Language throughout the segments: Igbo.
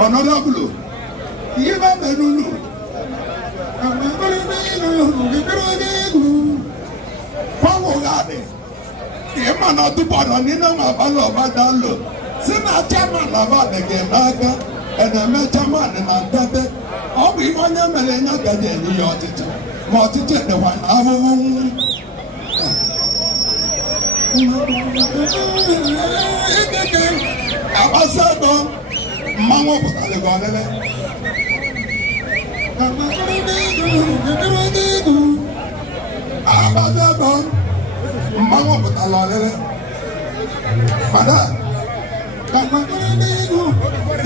Honorable, even the Lulu. Ịma na ọtụpọrọ n'ime abalị ọbadalụ si na chairman abalị ga-eme eme chairman na ntete ọ bụ ihe onye mere ya gaji enye ya ọchịchị ma ọchịchị dịkwa na ahụhụ agbasa ego mmanwụ pụtara gị ọlele agbasa ego mmanwụ pụtara ọlele mana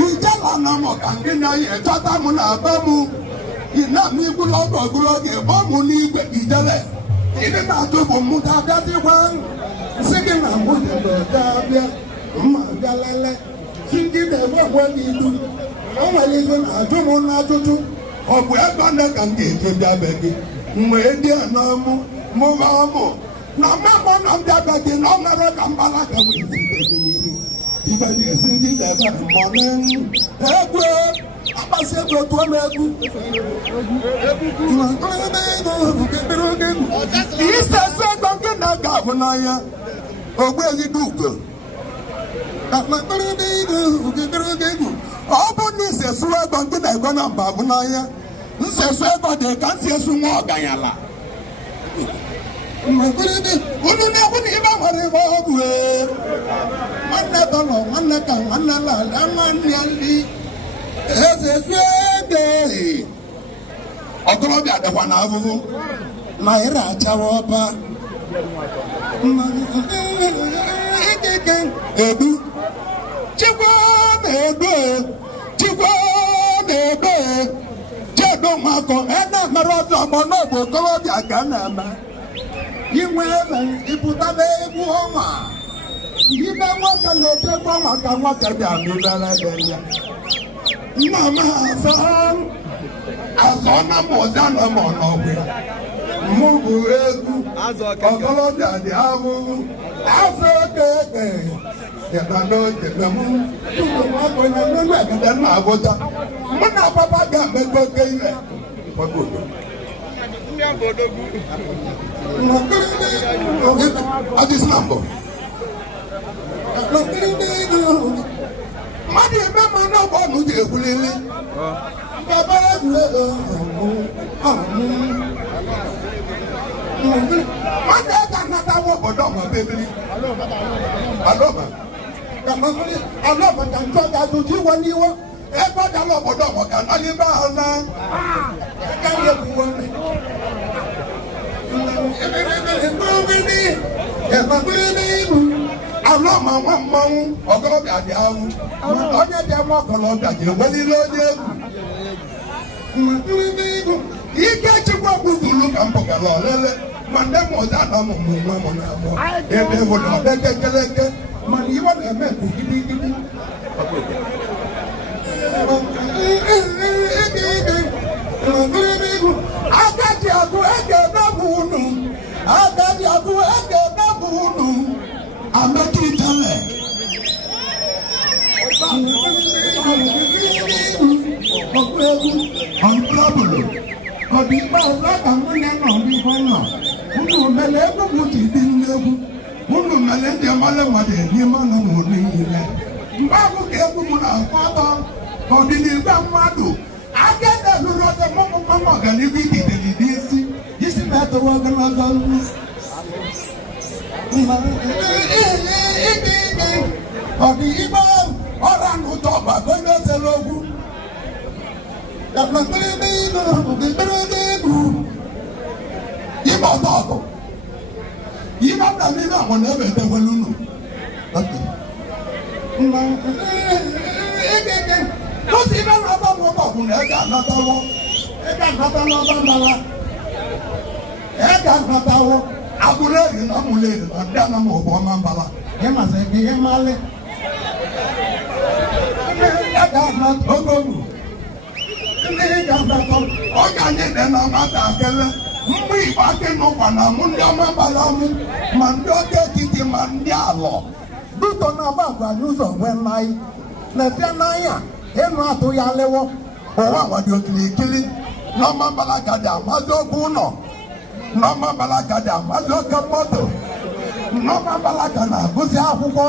ijela na mụ ka ndị na-eyi chọta mụ na be mụ ina m igwụla ọgụ ogologo ịkpọ mụ n'igwe ijele ịdị na-atụ bụ mụ ga-abịazikwa si gị na mụ ga-abịa mma bịa lele si gị na-egbe egbe n'ilu o nwere ego na-ajụ m n'ajụjụ ọ bụ ebe ole ka m ga-eje bịa be gị mgbe ndị a na-amụ mụba ọmụ na mmemme na mbịa be gị na ọ mere ka mbara ka wee zi be gị n'ihu ibe na-esi ndị na-ebe mmọnụ egwu akpasị ego tụọ m egwu isesi ego gị na-aga abụ n'anya ogbeghide ugo ọ bụ na isesu ego ndị na-ego na mba bụ n'anya nsesu ego dị ka nsesu nwa ọganyala unu na-ekwu na ibe nwere ebe ọ bụ nwanne dọlọ nwanne ka nwanne lala nwanne nri ezesu ego ọkọlọbịa dịkwa na ahụhụ na ire achawa ọba ebu chikwa na-ego chedo nwakọ na-emere ọbịa ọgbọ n'ọbụ okolobịa ka na-eme inwe ebe ịpụtaba egwu ọnwa ibe nwoke na-echekwa ọnwa ka nwoke bịa mebere ebe ya nna m azọ na m ụja na m ọnọgwụ ya mụ bụ egwu ọkọlọbịa dị ahụhụ afọ eke ya n'oge na mụ onye n'ụlọ egede nna abụja mụ na papa ga-emego oke ihe adịsnambọ mmadụ eme ma n'ọgbọ ọnụ ga-ekwulili mmadụ ega anatawa obodo ọma bebiri alọba ka njọ ga-adụji iwe n'iwe ebe ọ dala obodo ọma ka nọ n'ime ahụ na agaghị ekwuwe alọma nwa mmanwụ ọgọlọbịa dị ahụ onye dị ama ọgọlọbịa ji ewelile onye egwu ike chikwa gbuzulu ka mbụ gara ọlele ma ndị m ọzọ ana m mụ nwa m na-abụọ ebe bụ na ọdeke keleke mana iwe na-eme bụ gidigidi agadi agụ ege ebebụ unu agadi agụ ege ebebụ unu amekitele ọ̀ntrọ́bùlù ọ̀dì ìgbà ọ̀lọ́dà nwunye nọ n'igwe nọ unu mele ego m ji dị nnegwu unu mele ndị mmadụ mmadụ n'ime ọnụ m niile mgbe ahụ ka egwu m na-akpọ ọtọ ọdịnihu mmadụ aka na-eluru ọdọ mụmụ mmanwụ ọganihu ididere n'isi isi na-atọwa ogologo ọdị igbe ọra n'ụtọ ọgbago na-esere okwu ibe ọtọ ọgụ ibe ọta n'ime ahụ na-ebe edekwelu unu otu ibe na-aba m ụtọ bụ na ego anatawo ọba mbala ego anatawo abụrụ eri na ọmụlụ eri na ndị anam ụgbọ ọma mbala ịmazi gị ihe mmalị ego anata ogogu ndị ga-adatọ ọ ga-anyị dị na nwata akele mgbe igbo akị n'ụkwa na mụ ndị ọma mbala mụ ma ndị ọka etiti ma ndị alọ duto na-agba agwa n'ụzọ nwee mmanya na-ebịa n'anya ịnụ atụ ya lewo ụwa nwadi okilikili n'ọma mbalagadi amazi ọgwụ ụlọ n'ọma mbalagadi amazi oke moto n'ọma mbalaga na-agụzi akwụkwọ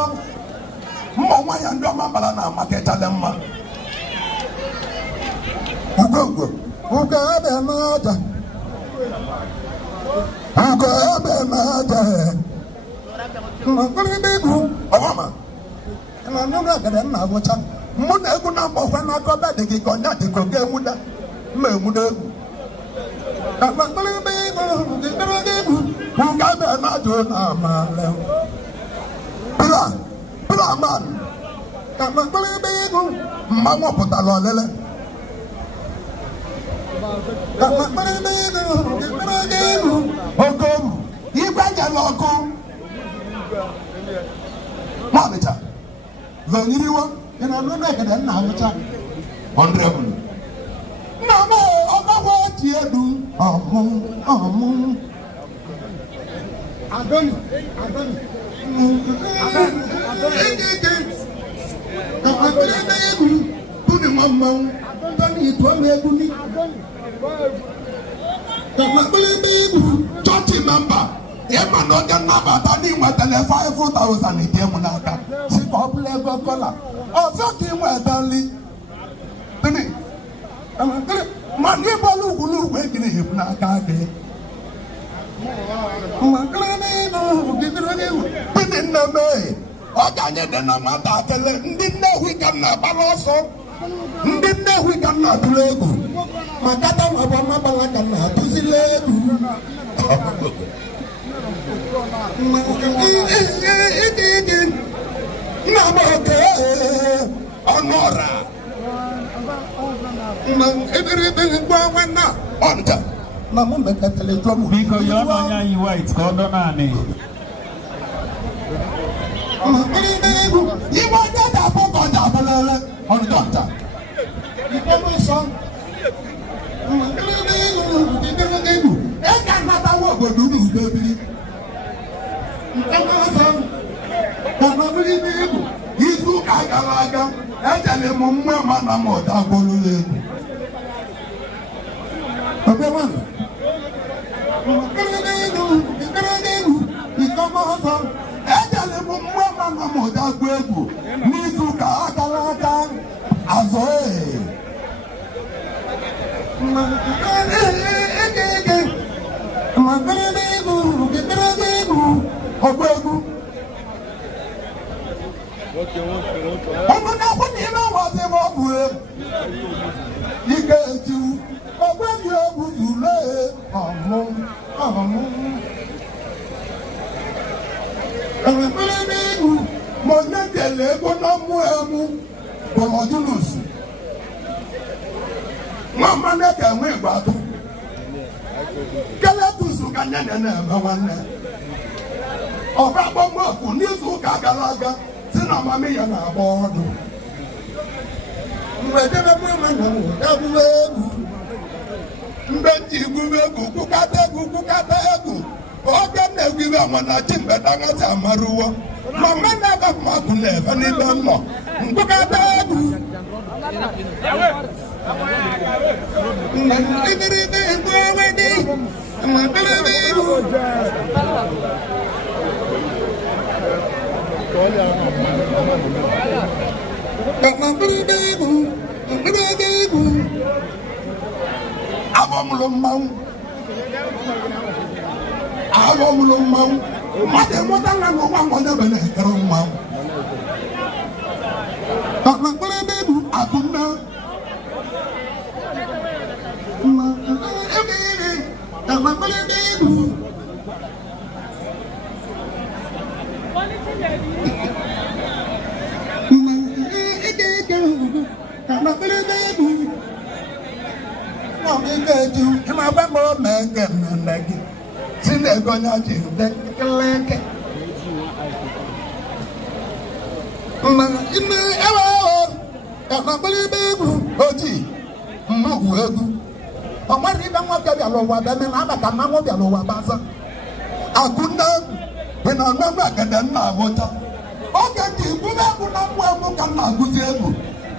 mmụ nwa ya ndị ọma mbala na-amakịchadị mma ugo ebe na-aja ugo ebe na-aja ọwama na nụrụ agada nna agwụcha mụ na egwu na-agbakwa n'akọba dị gị ka ọnya dị ka oge enwuda mma enwuda egwu nke ebe na-aja ụlọ amala Brahman ka mkpụrụ ego mmanwụ pụtara ọlele ka mkpụrụ ego ogo igwe nyere ọkụ Mọbịcha zọnyiriwo ị na nụnụ egede nna amụcha ọndrebụl nna m ọgọgwọ otu edu ọmụ Adoni chọọchị memba ịma na oge nnabata n'inwetara 5,000 ite mụ n'aka si ka ọ bụla ego kọla ọzọ ka inwetali mana ịbọla ugwulugwu egiri ebu n'aka gị ndị nne mee ọ ga-anye dị na mata akele ndị Nnewi ka m na-agbala ọsọ ndị Nnewi ka m na-atụla egwu maka tanwabụ mabala ka m na-atụzila egwu nna m oke ọnụ ọra ebere gwa nwanna ọnụcha na mụ mekatele jụọ m biko ya ọnụ onye anyị white ka ọ dọ naanị Ibo dada poko da bulele on doctor. Ibo so. E ka na ta wo go duru bebiri. Kono bili bibu. Izu ka galaga. E jale mo mma ma na mo da golule. Obe wan. Ejele m mmụọ ma na m ụdagwu egwu n'izu ka akara aka azụ ọgba egwu ọmụnakwu na ime nwazi m ọbụ ike ejiwu ọgba egwu egwu ule ọmụ mo ní tẹ̀lé gbóná mú ẹmu bọ̀mọ̀dúnlùsù wọ́n máa ń kẹ̀wé ìgbà tó kẹlẹ́tùsù ká nyẹ́nyẹ́nẹ́ ẹ̀mẹ́ wọn nẹ́ ọ̀gá gbọ́ngbọ́ kù nísù kàgàlagà sínú ọmọ mi yẹn nà bọ́ ọdún mgbẹ̀dẹ́rẹ́ mú ẹ̀mẹ́ nà wò ẹ̀wú ẹ̀wú mbẹ́ntì igú ẹ̀gù kúkátẹ́ ẹ̀gù oge na-egwu ibe amana chimbedagasi amaruwo ma mmena aga mmadụ na-efe n'ime mmụọ mkpụkata egwu igirigi egwu ewedi mmadụrebe egwu mmadụrebe egwu abọmụlụ mmanwụ awọ mụlụ mmanwụ mmadụ emụtala na ụgwa ngwa nyebe na-ekere mmanwụ maka mkpụrụ ebe ebu akụnna mkpụrụ ebe ebu mkpụrụ ebe ebu ịma gwa m o mee nke nne gị Sine gonya jinde keleke. Na ine ewa na bali bebu oji mmagu egu. Omari ba nwa ka bia lo wa be me na aba ka ma nwa bia lo wa baza. Akuna ina na ma ka da na abota. Oge ti ku be ku na mu emu ka na aguzi egu.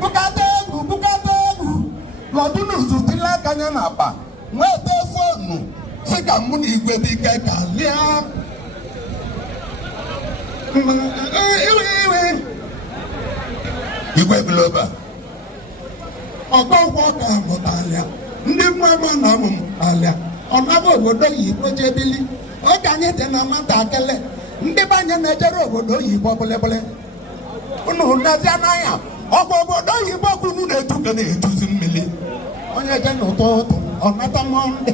bukata egwu lọdụ n'ụzụ tila aka anya na akpa nweta fonu si ka mụ na igwe dị ike ka lia igwe global ọgọgwọ ka mụtalịa ndị mmadụ na ọmụmụ alịa ọ naba obodo oyibo jebili oge anyị dị na nwatakịrị ndị banye na-ejere obodo oyibo bụlịbụlị unu nazi anaghị ọgwụ obodo oyibo kwunu na-etuga na-etuzi mmiri onye je n'ụtụtụ ọ nata mọnde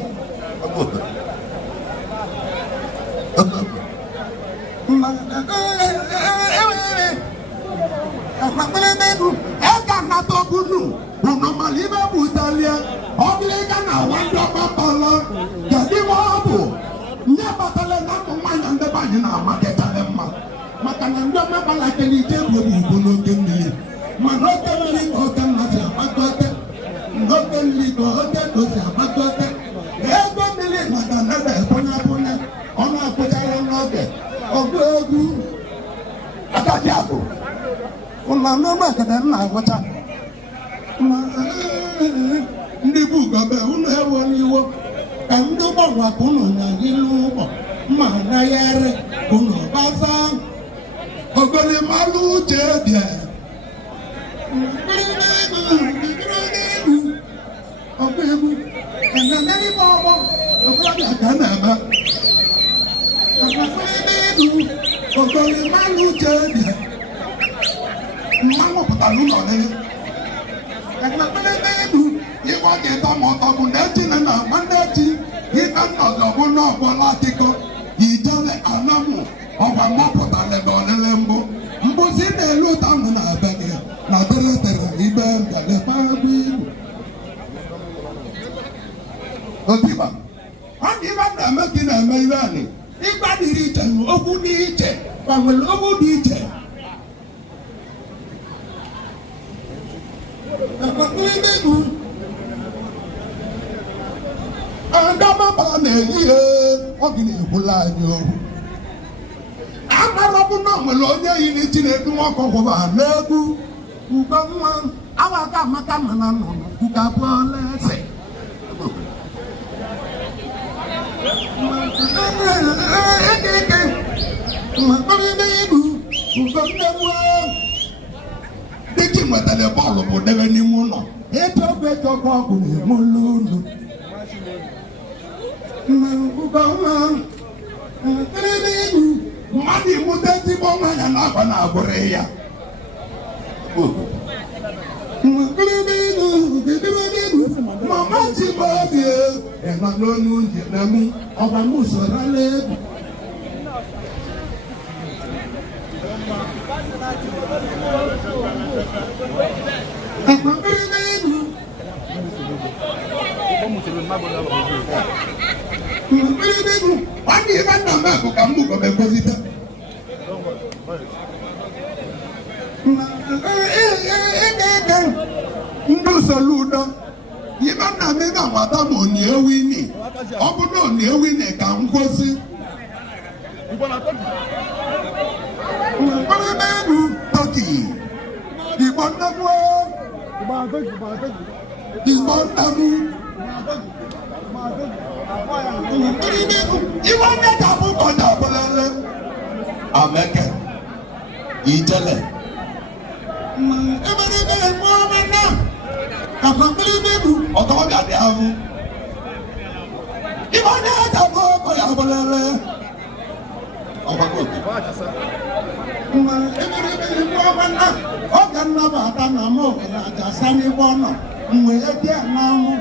ega nata okunu unu mara ibe bụtalie ọ bụrụ ịga na nwandị ọkpakọlọ kedu iwe ọ bụ nye batala na ụmụ nwaanyị ndị banyị na-amadịchara mma maka na ndị ọmagbalakere ije bụ ugbo n'oge mmiri mana oke mmiri ka oke nna si agbagote n'oke mmiri ka oke ndo si agbagote ego mmiri maka na na-ebunye abụnye ọ na-akwụchara n'oge ọgụ egwu agaghị abụ ụlọ n'ụlọ ekede nna agwụcha ndị bụ ugobe unu ewe n'iwo ka ndị ụgbọ nwa ka unu na-anyị n'ụgbọ ma na-ayarị unu gbasa ogolimalụ uche bịa ọgụ egwu enenebe ọgbọ okorobịa ka na-eme ogolimalụ uche bịa mmanwụ pụtara ụlọ nile ịgwa gị ịta ma ọtọ bụ na echi na na nwanne echi ịta nnọdụ bụ n'ọgbọla akịkọ ijele anamụ ọgwa mọpụtara ebe ọlele mbụ mbụzi na-elu ụta mụ na be gị na teretere ibe mbalepabu ibu otiba ọ dị ibe na-eme gị na-eme ibe anyị ịgba dịrị iche okwu dị iche gbanwere okwu dị iche Adamaba na-eli ihe ọ gị na-ekwula anyị ohu amarọbụ na nwere onye yiri Chinedu nwoke gwụba n'egwu ugbo nwa awaga amaka mana nọ n'ụkabụọla eze eke mkpọrịbe ibu ugbo nnegbu dịka nwetara bọọlụ bụ debe n'ime ụlọ eji ọgwụ eji ọgwụ ọgwụ na-eme olu olu mmadụ imụta ezigbo nwa ya na-agba na-agụrụ ya mama jigbo obi ịnọ n'onu njirem ọgwam usoro ala egwu Wani ibe nna m bụ ka m bụkọ m ekwezite ndị usoro udo ibe nna m ịga nwata ma ọ na-ewini ọ bụ na ọ na-ewini ka m kwụsị toki igbo nnegbu igbo nnegbu iwe onye ga-abụ ka ọ na-abụlele ameke ijele eberebe mụọmana kapambilibebu ọtọbịa dị ahụ iwe onye ga-abụ ka ọ na-abụlele ọgbagote eberebe mụọmana oge nnabata na m obodo ajasa n'igbe ọnọ mgbe ebia n'anwụ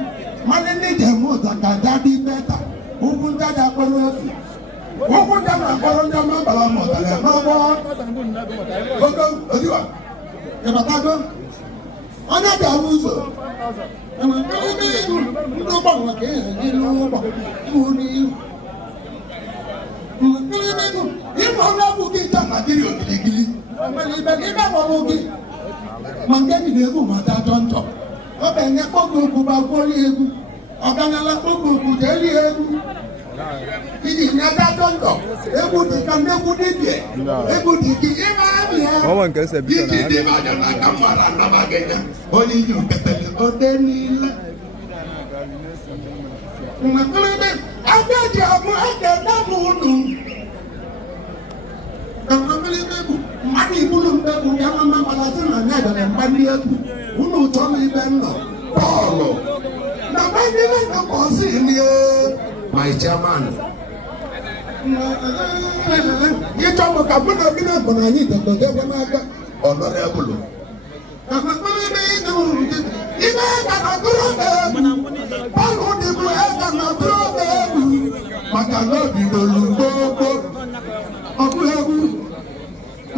mmadụ ndị njem ụzọ ka jadi beta ugwu ndị aja kpọrọ otu ugwu ndị ma kpọrọ ndị ọma gbara mụtara n'ọgbọ ogo odiwa ịbatago onye bịara ụzọ enwere ihu ndị ụgbọ maka eji n'ụgbọ ihu n'ihu ịmụ ọnụ ọgwụ gị ncha Naịjirịa okirikiri ibe gbọrọ gị ma nke dị na-egwu mata ajọ njọ ọ bụ enye kpọkọ okwu ba gwọrọ egwu ọganala kpọkọ okwu jeri egwu Ini nyata contoh. Ebu di kan ebu di dia. Ebu di dia. Mama nggak bisa bisa nak. Ini ada nak kamaran nama kayaknya. Oh ini juga tadi. Oh Denila. Mengalir ada jamu ada namun. Mengalir bebu. Mani belum bebu yang mama alasan hanya ada pandia tu. Unu cumi benda. Polo. Nama dia nak kosi ni. My chairman. Ye chama kabuna bina banani to to bana ga honorable. Kama kule be no. Ina ka duro be. Palu di bu e ka na duro be. Maka no bi do lu go. Abu.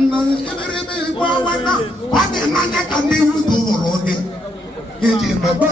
Na ebere be kwa wana. Wa de na nya ka ni wu do ro ge. Ye ji ma ba